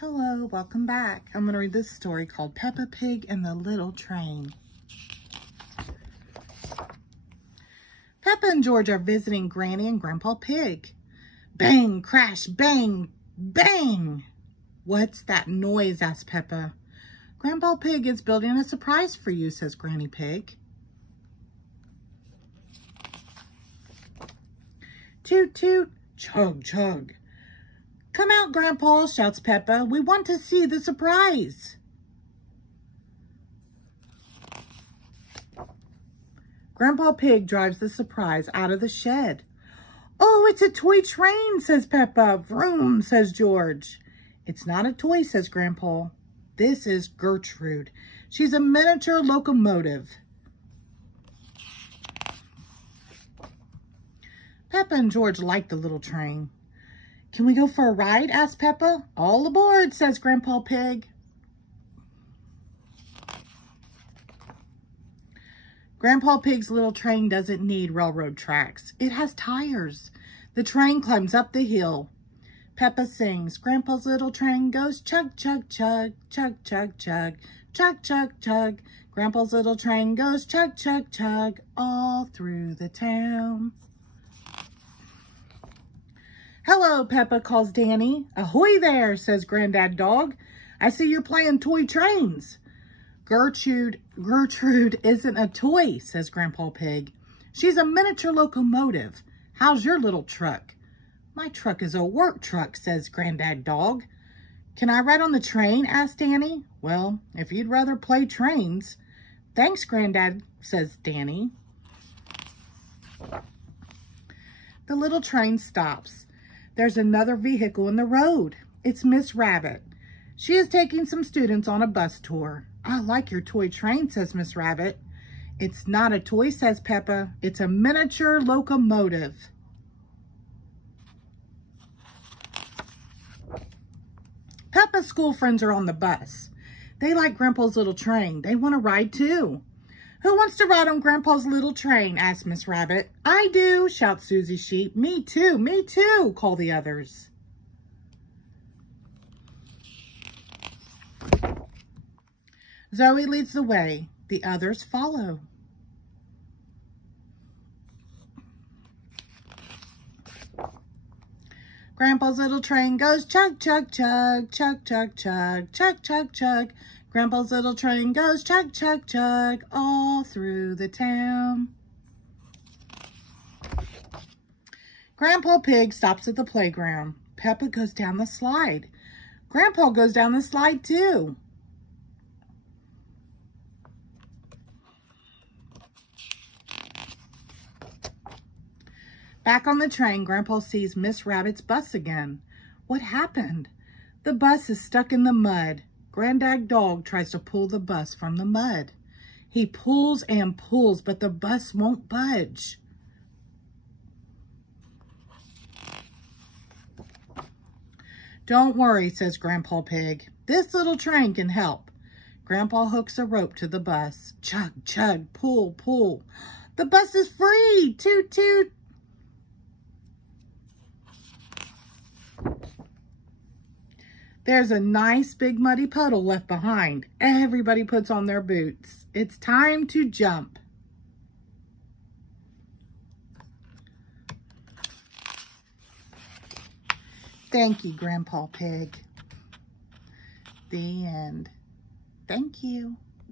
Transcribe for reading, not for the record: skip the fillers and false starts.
Hello, welcome back. I'm going to read this story called Peppa Pig and the Little Train. Peppa and George are visiting Granny and Grandpa Pig. Bang, crash, bang, bang. What's that noise? Asked Peppa. Grandpa Pig is building a surprise for you, says Granny Pig. Toot, toot, chug, chug. Come out, Grandpa, shouts Peppa. We want to see the surprise. Grandpa Pig drives the surprise out of the shed. Oh, it's a toy train, says Peppa. Vroom, says George. It's not a toy, says Grandpa. This is Gertrude. She's a miniature locomotive. Peppa and George like the little train. Can we go for a ride? Asked Peppa. All aboard, says Grandpa Pig. Grandpa Pig's little train doesn't need railroad tracks. It has tires. The train climbs up the hill. Peppa sings, Grandpa's little train goes chug, chug, chug, chug, chug, chug, chug, chug, chug. Grandpa's little train goes chug, chug, chug, all through the town. Hello, Peppa, calls Danny. Ahoy there, says Granddad Dog. I see you're playing toy trains. Gertrude isn't a toy, says Grandpa Pig. She's a miniature locomotive. How's your little truck? My truck is a work truck, says Granddad Dog. Can I ride on the train? Asked Danny. Well, if you'd rather play trains. Thanks, Granddad, says Danny. The little train stops. There's another vehicle in the road. It's Miss Rabbit. She is taking some students on a bus tour. I like your toy train, says Miss Rabbit. It's not a toy, says Peppa. It's a miniature locomotive. Peppa's school friends are on the bus. They like Grandpa's little train. They want to ride too. Who wants to ride on Grandpa's little train? Asked Miss Rabbit. I do, shouts Susie Sheep. Me too, call the others. Zoe leads the way. The others follow. Grandpa's little train goes chug, chug, chug, chug, chug, chug, chug, chug, chug. Grandpa's little train goes chug, chug, chug, all through the town. Grandpa Pig stops at the playground. Peppa goes down the slide. Grandpa goes down the slide too. Back on the train, Grandpa sees Miss Rabbit's bus again. What happened? The bus is stuck in the mud. Granddad Dog tries to pull the bus from the mud. He pulls and pulls, but the bus won't budge. Don't worry, says Grandpa Pig. This little train can help. Grandpa hooks a rope to the bus. Chug, chug, pull, pull. The bus is free! Toot, toot! There's a nice big muddy puddle left behind. Everybody puts on their boots. It's time to jump. Thank you, Grandpa Pig. The end. Thank you.